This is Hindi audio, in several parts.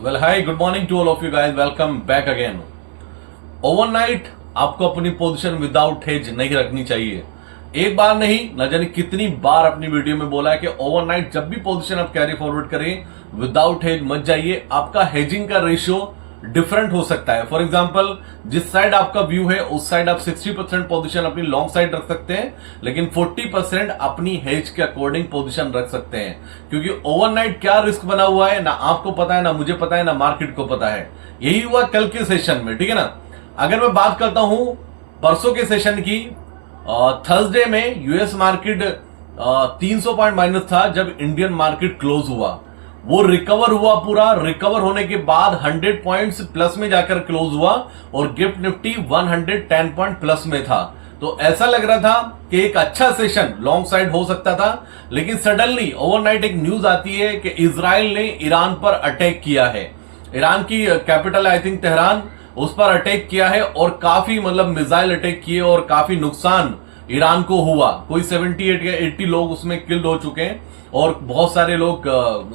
Well, hi, good morning to all of you guys. Welcome back again. Overnight आपको अपनी पोजीशन विदाउट हेज नहीं रखनी चाहिए। एक बार नहीं, न जाने कितनी बार अपनी वीडियो में बोला है कि ओवरनाइट जब भी पोजीशन आप कैरी फॉरवर्ड करें विदाउट हेज मत जाइए। आपका हेजिंग का रेशियो डिफरेंट हो सकता है। फॉर एग्जांपल, जिस साइड आपका व्यू है उस साइड आप 60% पोजीशन अपनी लॉन्ग साइड रख सकते हैं, लेकिन 40% अपनी हेज के अकॉर्डिंग पोजीशन रख सकते हैं। क्योंकि ओवरनाइट क्या रिस्क बना हुआ है ना आपको पता है, ना मुझे पता है, ना मार्केट को पता है। यही हुआ कल के सेशन में, ठीक है ना। अगर मैं बात करता हूं परसों के सेशन की, थर्सडे में यूएस मार्केट 300 पॉइंट माइनस था जब इंडियन मार्केट क्लोज हुआ। वो रिकवर हुआ, पूरा रिकवर होने के बाद 100 पॉइंट्स प्लस में जाकर क्लोज हुआ और गिफ्ट निफ्टी 110 पॉइंट प्लस में था। तो ऐसा लग रहा था कि एक अच्छा सेशन लॉन्ग साइड हो सकता था, लेकिन सडनली ओवरनाइट एक न्यूज आती है कि इजराइल ने ईरान पर अटैक किया है। ईरान की कैपिटल आई थिंक तेहरान, उस पर अटैक किया है और काफी मिसाइल अटैक किए और काफी नुकसान ईरान को हुआ। कोई 78 या 80 लोग उसमें किल्ड हो चुके हैं और बहुत सारे लोग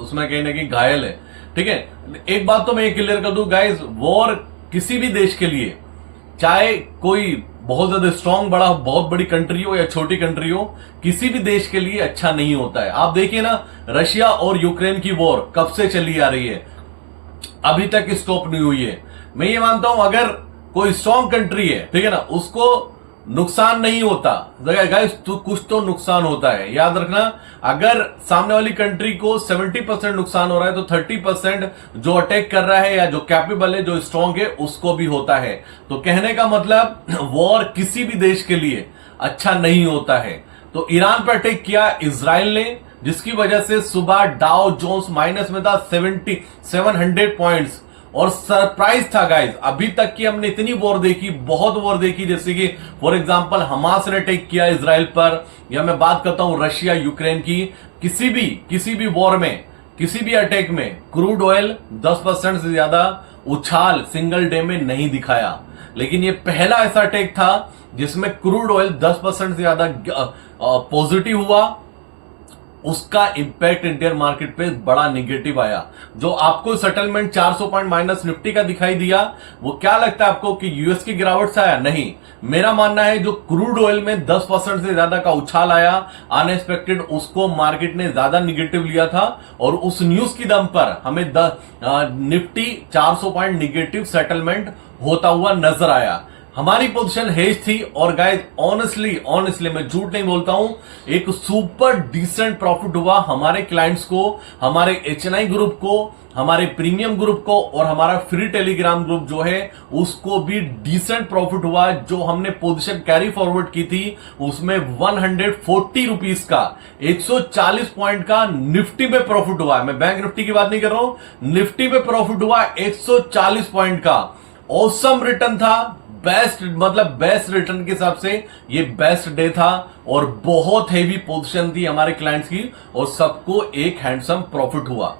उसमें कहीं ना कहीं घायल है। ठीक है, एक बात तो मैं क्लियर कर दूं गाइस, वॉर किसी भी देश के लिए, चाहे कोई बहुत ज्यादा स्ट्रांग बहुत बड़ी कंट्री हो या छोटी कंट्री हो, किसी भी देश के लिए अच्छा नहीं होता है। आप देखिए ना, रशिया और यूक्रेन की वॉर कब से चली आ रही है, अभी तक स्टॉप नहीं हुई है। मैं ये मानता हूं अगर कोई स्ट्रांग कंट्री है, ठीक है ना, उसको नुकसान नहीं होता गाइस, तो कुछ तो नुकसान होता है। याद रखना, अगर सामने वाली कंट्री को 70% नुकसान हो रहा है तो 30% जो अटैक कर रहा है या जो कैपेबल है, जो स्ट्रांग है, उसको भी होता है। तो कहने का मतलब वॉर किसी भी देश के लिए अच्छा नहीं होता है। तो ईरान पर अटैक किया इजराइल ने, जिसकी वजह से सुबह डाउ जोन्स माइनस में था 700 पॉइंट्स। और सरप्राइज था गाइस, अभी तक की हमने इतनी वॉर देखी, बहुत वॉर देखी, जैसे कि फॉर एग्जांपल हमास ने अटैक किया इजराइल पर, या मैं बात करता हूं रशिया यूक्रेन की। किसी भी वॉर में, किसी भी अटैक में क्रूड ऑयल 10% से ज्यादा उछाल सिंगल डे में नहीं दिखाया। लेकिन ये पहला ऐसा अटैक था जिसमें क्रूड ऑयल 10% से ज्यादा पॉजिटिव हुआ। उसका इंपैक्ट इंडियन मार्केट पे बड़ा निगेटिव आया। जो आपको सेटलमेंट 400 पॉइंट माइनस निफ्टी का दिखाई दिया, वो क्या लगता है आपको कि यूएस की गिरावट से आया? नहीं, मेरा मानना है जो क्रूड ऑयल में 10% से ज्यादा का उछाल आया अनएक्सपेक्टेड, उसको मार्केट ने ज्यादा निगेटिव लिया था और उस न्यूज की दम पर हमें निफ्टी 400 पॉइंट निगेटिव सेटलमेंट होता हुआ नजर आया। हमारी पोजीशन हेज थी और गाइस ऑनेस्टली मैं झूठ नहीं बोलता हूं, एक सुपर डिसेंट प्रॉफिट हुआ हमारे क्लाइंट्स को, हमारे एचएनआई ग्रुप को, हमारे प्रीमियम ग्रुप को, और हमारा फ्री टेलीग्राम ग्रुप जो है उसको भी डिसेंट प्रॉफिट हुआ। जो हमने पोजीशन कैरी फॉरवर्ड की थी उसमें 140 रुपीज का 140 पॉइंट का निफ्टी में प्रॉफिट हुआ। मैं बैंक निफ्टी की बात नहीं कर रहा हूं, निफ्टी में प्रॉफिट हुआ 140 पॉइंट का। ऑसम रिटर्न था, बेस्ट रिटर्न के हिसाब से ये बेस्ट डे था और बहुत हेवी पोजीशन थी हमारे क्लाइंट्स की और सबको एक हैंडसम प्रॉफिट हुआ।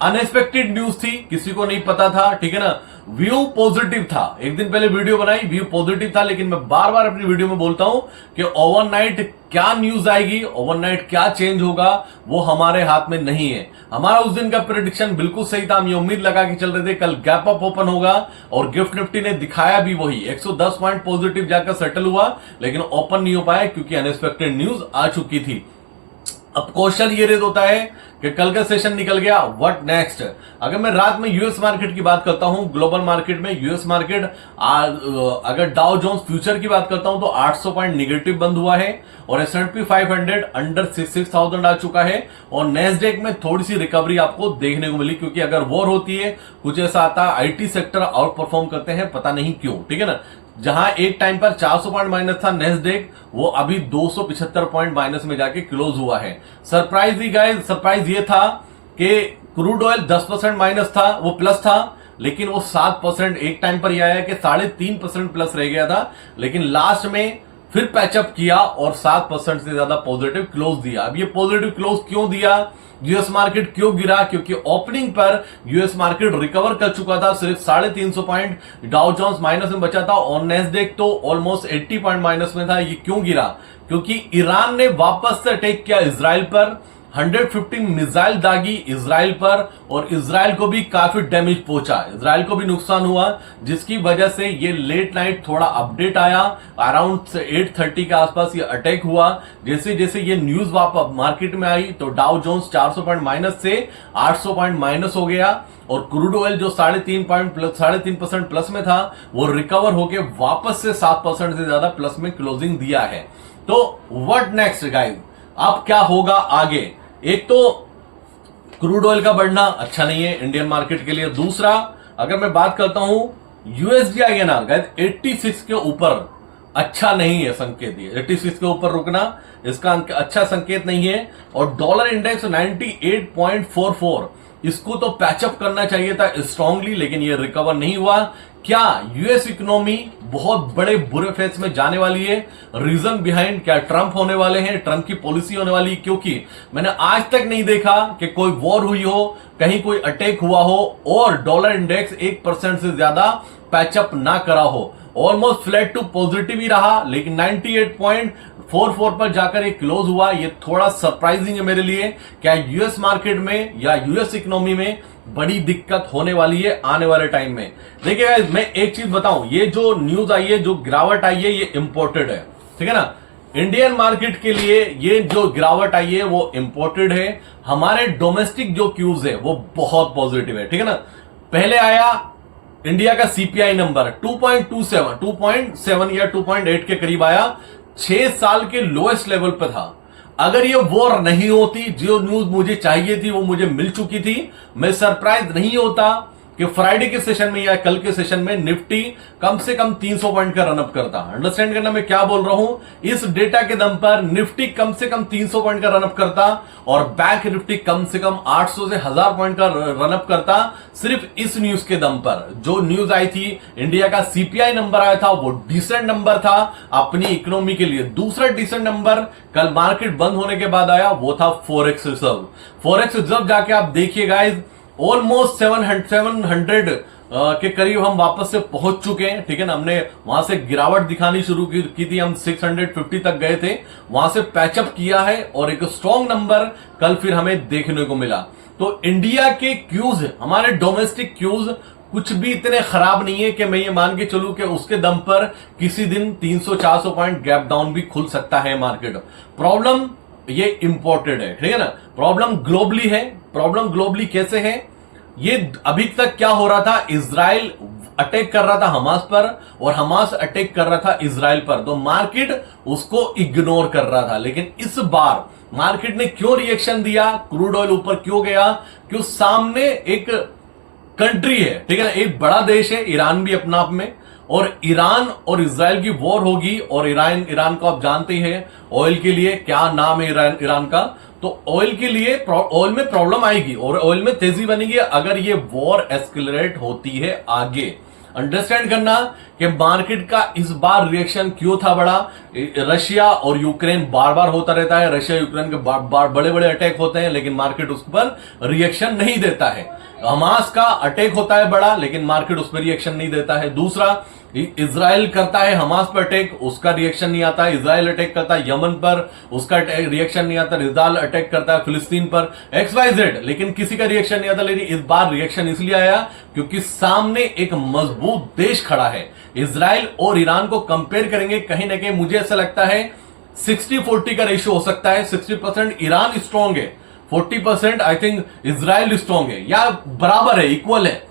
अनएक्सपेक्टेड न्यूज थी, किसी को नहीं पता था, ठीक है ना। व्यू पॉजिटिव था, एक दिन पहले वीडियो बनाई, व्यू पॉजिटिव था, लेकिन मैं बार बार अपनी वीडियो में बोलता हूं कि ओवरनाइट क्या न्यूज आएगी, ओवरनाइट क्या चेंज होगा, वो हमारे हाथ में नहीं है। हमारा उस दिन का प्रेडिक्शन बिल्कुल सही था, हम ये उम्मीद लगा के चल रहे थे कल गैप अप ओपन होगा, और गिफ्ट निफ्टी ने दिखाया भी वही, 110 पॉइंट पॉजिटिव जाकर सेटल हुआ, लेकिन ओपन नहीं हो पाया क्योंकि अनएक्सपेक्टेड न्यूज आ चुकी थी। अब क्वेश्चन ये रेज होता है कि कल का सेशन निकल गया, व्हाट नेक्स्ट। अगर मैं रात में यूएस मार्केट की बात करता हूं, ग्लोबल मार्केट में यूएस मार्केट, अगर डाउ जोन्स फ्यूचर की बात करता हूं तो 800 पॉइंट निगेटिव बंद हुआ है और S&P 500 अंडर 6000 आ चुका है। और नेस्डेक में थोड़ी सी रिकवरी आपको देखने को मिली, क्योंकि अगर वॉर होती है कुछ ऐसा आता है, आईटी सेक्टर आउट परफॉर्म करते हैं, पता नहीं क्यों, ठीक है ना। जहां एक टाइम पर 400 पॉइंट माइनस था नेस्डेक, वो अभी 275 पॉइंट माइनस में जाके क्लोज हुआ है। सरप्राइज ही गाइस, सरप्राइज ये था कि क्रूड ऑयल 10% माइनस था, वो प्लस था, लेकिन वो 7% एक टाइम पर यह आया कि 3.5% प्लस रह गया था, लेकिन लास्ट में फिर पैचअप किया और 7% से ज्यादा पॉजिटिव क्लोज दिया। अब ये पॉजिटिव क्लोज क्यों दिया, यूएस मार्केट क्यों गिरा? क्योंकि ओपनिंग पर यूएस मार्केट रिकवर कर चुका था, सिर्फ 350 पॉइंट डाउ जोन्स माइनस में बचा था और नेस्डेक तो ऑलमोस्ट 80 पॉइंट माइनस में था। ये क्यों गिरा? क्योंकि ईरान ने वापस से अटैक किया इजराइल पर, 150 मिसाइल दागी इसराइल पर और इसराइल को भी काफी डैमेज पहुंचा, इसराइल को भी नुकसान हुआ, जिसकी वजह से ये लेट नाइट थोड़ा अपडेट आया। अराउंड 8:30 के आसपास ये अटैक हुआ। जैसे जैसे ये न्यूज वापस मार्केट में आई तो डाउ जोन्स 400 पॉइंट माइनस से 800 पॉइंट माइनस हो गया और क्रूड ऑयल जो 3.5% प्लस में था वो रिकवर होके वापस से 7% से ज्यादा प्लस में क्लोजिंग दिया है। तो व्हाट नेक्स्ट गाइस, अब क्या होगा आगे? एक तो क्रूड ऑयल का बढ़ना अच्छा नहीं है इंडियन मार्केट के लिए। दूसरा, अगर मैं बात करता हूं यूएसडी INR गाइस 86 के ऊपर अच्छा नहीं है संकेत, ये 86 के ऊपर रुकना इसका अच्छा संकेत नहीं है। और डॉलर इंडेक्स 98.44, इसको तो पैचअप करना चाहिए था स्ट्रांगली, लेकिन ये रिकवर नहीं हुआ। क्या यूएस इकोनॉमी बहुत बड़े बुरे फेज में जाने वाली है? रीजन बिहाइंड क्या ट्रंप होने वाले हैं, ट्रंप की पॉलिसी होने वाली है? क्योंकि मैंने आज तक नहीं देखा कि कोई वॉर हुई हो, कहीं कोई अटैक हुआ हो और डॉलर इंडेक्स 1% से ज्यादा पैचअप ना करा हो। ऑलमोस्ट फ्लैट टू पॉजिटिव ही रहा, लेकिन 98.44 पर जाकर ये क्लोज हुआ। ये थोड़ा सरप्राइजिंग है मेरे लिए। क्या यूएस मार्केट में या यूएस इकोनॉमी में बड़ी दिक्कत होने वाली है आने वाले टाइम में? देखिए गाइस, मैं एक चीज बताऊं, ये जो न्यूज आई है, जो गिरावट आई है, ये इंपोर्टेड है, ठीक है ना। इंडियन मार्केट के लिए ये जो गिरावट आई है वो इंपोर्टेड है। हमारे डोमेस्टिक जो क्यूज है वो बहुत पॉजिटिव है, ठीक है ना। पहले आया इंडिया का सीपीआई नंबर 2.7 या 2.8 के करीब आया, 6 साल के लोएस्ट लेवल पर था। अगर ये वॉर नहीं होती, जो न्यूज मुझे चाहिए थी वो मुझे मिल चुकी थी, मैं सरप्राइज नहीं होता कि फ्राइडे के सेशन में या कल के सेशन में निफ्टी कम से कम 300 पॉइंट का रनअप करता। अंडरस्टैंड करना मैं क्या बोल रहा हूं। इस डेटा के दम पर निफ्टी कम से कम 300 पॉइंट का रनअप करता और बैंक निफ्टी कम से कम 800 से 1000 पॉइंट का रनअप करता, सिर्फ इस न्यूज के दम पर। जो न्यूज आई थी, इंडिया का सीपीआई नंबर आया था, वो डिसेंट नंबर था अपनी इकोनॉमी के लिए। दूसरा डिसेंट नंबर कल मार्केट बंद होने के बाद आया, वो था फॉरेक्स रिजर्व। फॉरेक्स रिजर्व जाके आप देखिए गाइज, ऑलमोस्ट 700 के करीब हम वापस से पहुंच चुके हैं, ठीक है ना। हमने वहां से गिरावट दिखानी शुरू की थी, हम 650 तक गए थे, वहां से पैचअप किया है और एक स्ट्रॉन्ग नंबर कल फिर हमें देखने को मिला। तो इंडिया के क्यूज, हमारे डोमेस्टिक क्यूज कुछ भी इतने खराब नहीं है कि मैं ये मान के चलूं कि उसके दम पर किसी दिन 300-400 पॉइंट गैप डाउन भी खुल सकता है मार्केट। प्रॉब्लम ये इंपोर्टेड है, ठीक है ना। प्रॉब्लम ग्लोबली है। प्रॉब्लम ग्लोबली कैसे है? ये अभी तक क्या हो रहा था, इजराइल अटैक कर रहा था हमास पर और हमास अटैक कर रहा था इजराइल पर, तो मार्केट उसको इग्नोर कर रहा था। लेकिन इस बार मार्केट ने क्यों रिएक्शन दिया, क्रूड ऑयल ऊपर क्यों गया? क्यों सामने एक कंट्री है, ठीक है ना, एक बड़ा देश है ईरान भी अपना आप में, और ईरान और इजराइल की वॉर होगी। और ईरान को आप जानते ही हैं, ऑयल के लिए क्या नाम है ईरान का। तो ऑयल के लिए ऑयल में प्रॉब्लम आएगी और ऑयल में तेजी बनेगी अगर ये वॉर एस्केलेट होती है आगे। अंडरस्टैंड करना कि मार्केट का इस बार रिएक्शन क्यों था बड़ा। रशिया और यूक्रेन बार बार होता रहता है, रशिया यूक्रेन के बड़े बड़े अटैक होते हैं, लेकिन मार्केट उस पर रिएक्शन नहीं देता है। हमास का अटैक होता है बड़ा, लेकिन मार्केट उस पर रिएक्शन नहीं देता है। दूसरा, इजराइल करता है हमास पर अटैक, उसका रिएक्शन नहीं आता। इजराइल अटैक करता है यमन पर, उसका रिएक्शन नहीं आता। इजराइल अटैक करता है फिलिस्तीन पर, XYZ, लेकिन किसी का रिएक्शन नहीं आता। लेकिन इस बार रिएक्शन इसलिए आया क्योंकि सामने एक मजबूत देश खड़ा है। इजराइल और ईरान को कंपेयर करेंगे, कहीं ना कहीं मुझे ऐसा लगता है 60-40 का रेशियो हो सकता है। 60% ईरान स्ट्रांग है, 40% आई थिंक इजराइल स्ट्रांग है, या बराबर है, इक्वल है।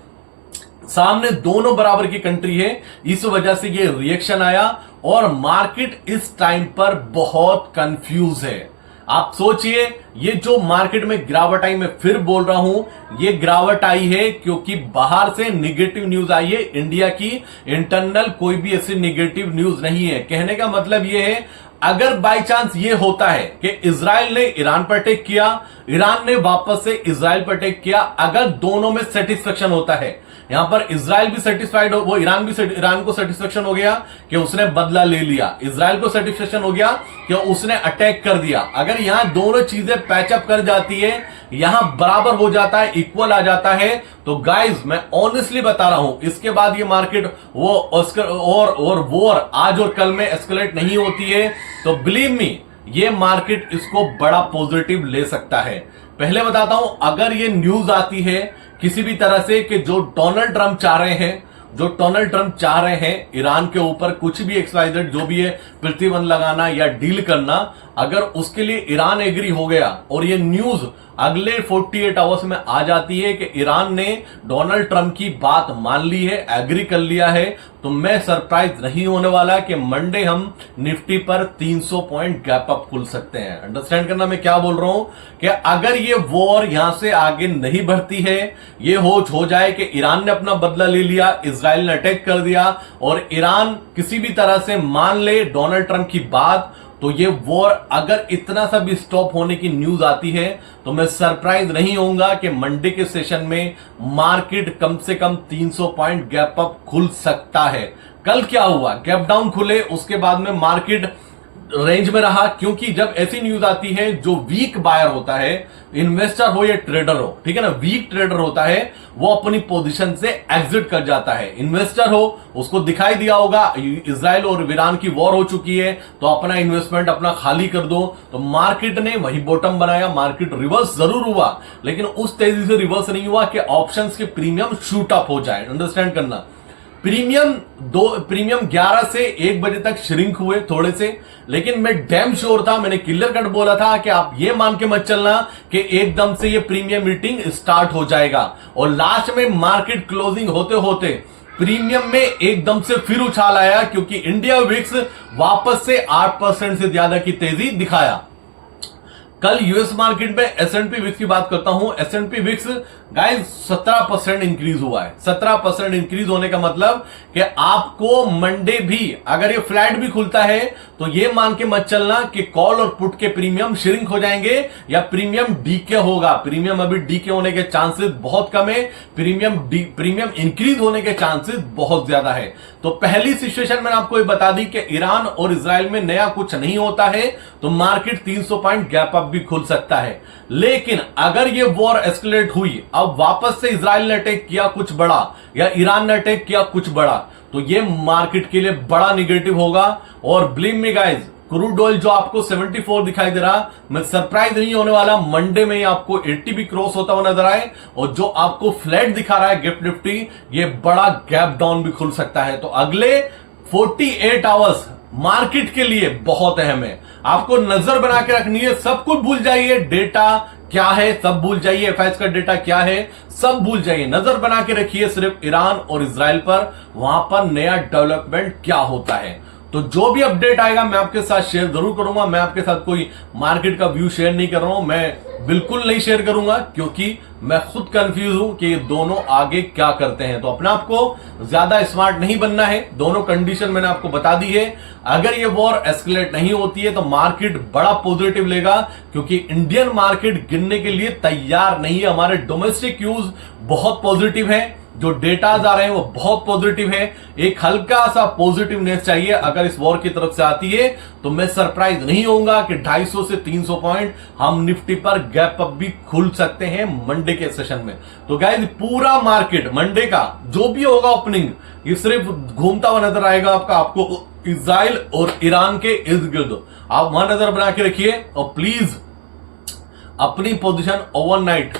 सामने दोनों बराबर की कंट्री है, इस वजह से ये रिएक्शन आया और मार्केट इस टाइम पर बहुत कंफ्यूज है। आप सोचिए, ये जो मार्केट में गिरावट आई, मैं फिर बोल रहा हूं, ये गिरावट आई है क्योंकि बाहर से निगेटिव न्यूज आई है। इंडिया की इंटरनल कोई भी ऐसी निगेटिव न्यूज नहीं है। कहने का मतलब ये है, अगर बाय चांस ये होता है कि इजराइल ने ईरान पर अटैक किया, ईरान ने वापस से इजराइल पर अटैक किया, अगर दोनों में सेटिस्फेक्शन होता है, यहां पर इजराइल भी सेटिस्फाइड हो, वो ईरान को सेटिस्फेक्शन हो गया कि उसने बदला ले लिया, इजराइल को सेटिस्फेक्शन हो गया कि उसने अटैक कर दिया। अगर यहां दोनों चीजें पैचअप कर जाती है, यहां बराबर हो जाता है, इक्वल आ जाता है, तो गाइज मैं ऑनेस्टली बता रहा हूं, इसके बाद ये मार्केट वो और वॉर आज और कल में एस्केलेट नहीं होती है, तो बिलीव मी ये मार्केट इसको बड़ा पॉजिटिव ले सकता है। पहले बताता हूं, अगर ये न्यूज आती है किसी भी तरह से कि जो डोनाल्ड ट्रंप चाह रहे हैं ईरान के ऊपर कुछ भी एक्सवाइजेड जो भी है प्रतिबंध लगाना या डील करना, अगर उसके लिए ईरान एग्री हो गया और ये न्यूज अगले 48 आवर्स में आ जाती है कि ईरान ने डोनाल्ड ट्रंप की बात मान ली है, एग्री कर लिया है, तो मैं सरप्राइज नहीं होने वाला कि मंडे हम निफ्टी पर 300 पॉइंट गैप अप खुल सकते हैं। अंडरस्टैंड करना मैं क्या बोल रहा हूं कि अगर ये वॉर यहां से आगे नहीं बढ़ती है, ये हो जाए कि ईरान ने अपना बदला ले लिया, इजराइल ने अटैक कर दिया और ईरान किसी भी तरह से मान ले डोनाल्ड ट्रंप की बात, तो ये वॉर अगर इतना सा भी स्टॉप होने की न्यूज आती है तो मैं सरप्राइज नहीं होऊंगा कि मंडे के सेशन में मार्केट कम से कम 300 पॉइंट गैप अप खुल सकता है। कल क्या हुआ, गैप डाउन खुले, उसके बाद में मार्केट रेंज में रहा, क्योंकि जब ऐसी न्यूज आती है जो वीक बायर होता है, इन्वेस्टर हो या ट्रेडर हो, ठीक है ना, वीक ट्रेडर होता है वो अपनी पोजीशन से एग्जिट कर जाता है। इन्वेस्टर हो, उसको दिखाई दिया होगा इजराइल और ईरान की वॉर हो चुकी है तो अपना इन्वेस्टमेंट अपना खाली कर दो, तो मार्केट ने वही बॉटम बनाया, मार्केट रिवर्स जरूर हुआ लेकिन उस तेजी से रिवर्स नहीं हुआ कि ऑप्शंस के प्रीमियम शूट अप हो जाए। अंडरस्टैंड करना, प्रीमियम 11 से 1 बजे तक श्रिंक हुए थोड़े से, लेकिन मैं डैम श्योर था, मैंने क्लियर कट बोला था कि आप ये मान के मत चलना कि एकदम से ये प्रीमियम मीटिंग स्टार्ट हो जाएगा और लास्ट में मार्केट क्लोजिंग होते होते प्रीमियम में एकदम से फिर उछाल आया, क्योंकि इंडिया विक्स वापस से 8% से ज्यादा की तेजी दिखाया। कल यूएस मार्केट में एसएनपी विक्स की बात करता हूं, एसएनपी विक्स गाइस 17% इंक्रीज हुआ है। 17% इंक्रीज होने का मतलब कि आपको मंडे भी अगर ये फ्लैट भी खुलता है तो ये मान के मत चलना कि कॉल और पुट के प्रीमियम श्रिंक हो जाएंगे या प्रीमियम डीके होगा। प्रीमियम अभी डीके होने के चांसेस बहुत कम है, प्रीमियम इंक्रीज होने के चांसेस बहुत ज्यादा है। तो पहली सिचुएशन मैंने आपको ये बता दी कि ईरान और इजराइल में नया कुछ नहीं होता है तो मार्केट 300 पॉइंट गैप अप भी खुल सकता है। लेकिन अगर ये वॉर एस्केलेट हुई, अब वापस से इजराइल ने अटैक किया कुछ बड़ा या ईरान ने अटैक किया कुछ बड़ा, तो ये मार्केट के लिए बड़ा निगेटिव होगा। और believe me guys, crude oil जो आपको 74 दिखाई दे रहा, मैं सरप्राइज नहीं होने वाला मंडे में आपको 80 भी क्रॉस होता हुआ नजर आए, और जो आपको फ्लैट दिखा रहा है गिफ्ट निफ्टी, ये बड़ा गैप डाउन भी खुल सकता है। तो अगले 48 आवर्स मार्केट के लिए बहुत अहम है, आपको नजर बना के रखनी है। सब कुछ भूल जाइए, डेटा क्या है सब भूल जाइए, एफआईएस का डेटा क्या है सब भूल जाइए, नजर बना के रखिए सिर्फ ईरान और इजराइल पर, वहां पर नया डेवलपमेंट क्या होता है। तो जो भी अपडेट आएगा मैं आपके साथ शेयर जरूर करूंगा। मैं आपके साथ कोई मार्केट का व्यू शेयर नहीं कर रहा हूं, मैं बिल्कुल नहीं शेयर करूंगा, क्योंकि मैं खुद कंफ्यूज हूं कि ये दोनों आगे क्या करते हैं। तो अपने आप को ज्यादा स्मार्ट नहीं बनना है, दोनों कंडीशन मैंने आपको बता दी है। अगर ये वॉर एस्केलेट नहीं होती है तो मार्केट बड़ा पॉजिटिव लेगा, क्योंकि इंडियन मार्केट गिरने के लिए तैयार नहीं है। हमारे डोमेस्टिक यूज बहुत पॉजिटिव है, जो डेटाज आ रहे हैं वो बहुत पॉजिटिव है। एक हल्का सा पॉजिटिवनेस चाहिए, अगर इस वॉर की तरफ से आती है तो मैं सरप्राइज नहीं होऊंगा कि 250 से 300 पॉइंट हम निफ्टी पर गैप अप भी खुल सकते हैं मंडे के सेशन में। तो गाइस पूरा मार्केट मंडे का जो भी होगा ओपनिंग, ये सिर्फ घूमता हुआ नजर आएगा आपको इजराइल और ईरान के इर्द गिर्द। आप वहां नजर बना के रखिए और प्लीज अपनी पोजीशन ओवरनाइट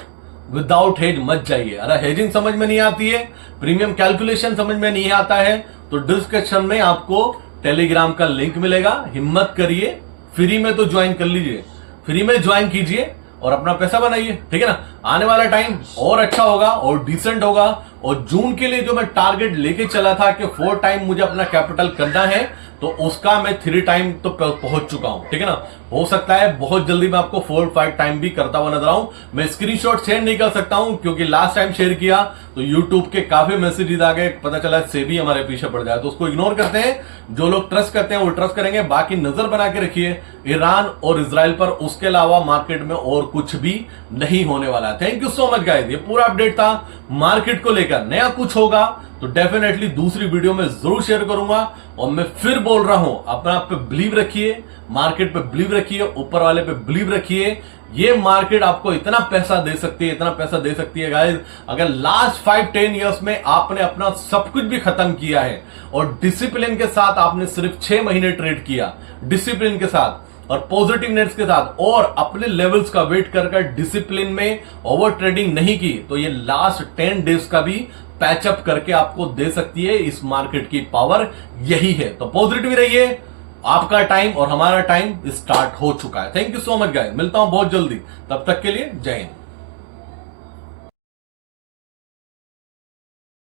विदाउट हेज मत जाइए। अगर हेजिंग समझ में नहीं आती है, प्रीमियम कैलकुलेशन समझ में नहीं आता है, तो डिस्क्रिप्शन में आपको टेलीग्राम का लिंक मिलेगा, हिम्मत करिए, फ्री में तो ज्वाइन कर लीजिए, फ्री में ज्वाइन कीजिए और अपना पैसा बनाइए, ठीक है ना। आने वाला टाइम और अच्छा होगा और डिसेंट होगा। और जून के लिए जो मैं टारगेट लेके चला था कि 4 टाइम मुझे अपना कैपिटल करना है, तो उसका मैं 3 टाइम तो पहुंच चुका हूं, ठीक है ना। हो सकता है बहुत जल्दी मैं आपको 4-5 टाइम भी करता हुआ नजर आऊं। मैं स्क्रीनशॉट शेयर नहीं कर सकता हूं, क्योंकि लास्ट टाइम शेयर किया तो यूट्यूब के काफी मैसेजेस आ गए, पता चला सेबी हमारे पीछे पड़ जाए, तो उसको इग्नोर करते हैं। जो लोग ट्रस्ट करते हैं वो ट्रस्ट करेंगे, बाकी नजर बना के रखिए ईरान और इजराइल पर, उसके अलावा मार्केट में और कुछ भी नहीं होने वाला है। Thank you so much guys, ये पूरा अपडेट था मार्केट को लेकर। नया कुछ होगा तो डेफिनेटली दूसरी वीडियो में जरूर शेयर करूंगा। और मैं फिर बोल रहा हूं, अपने आप पे बिलीव रखिए, मार्केट पे बिलीव रखिए, ऊपर वाले पे बिलीव रखिए। ये मार्केट आपको इतना पैसा दे सकती है, इतना पैसा दे सकती है गाइस, अगर लास्ट 5-10 ईयर्स में आपने अपना सब कुछ भी खत्म किया है और डिसिप्लिन के साथ आपने सिर्फ 6 महीने ट्रेड किया, डिसिप्लिन के साथ, और पॉजिटिवनेस के साथ और अपने लेवल्स का वेट कर डिसिप्लिन में ओवर ट्रेडिंग नहीं की तो ये लास्ट 10 डेज का भी पैचअप करके आपको दे सकती है। इस मार्केट की पावर यही है। तो पॉजिटिव रहिए, आपका टाइम और हमारा टाइम स्टार्ट हो चुका है। Thank you so much guys, मिलता हूं बहुत जल्दी, तब तक के लिए जय हिंद।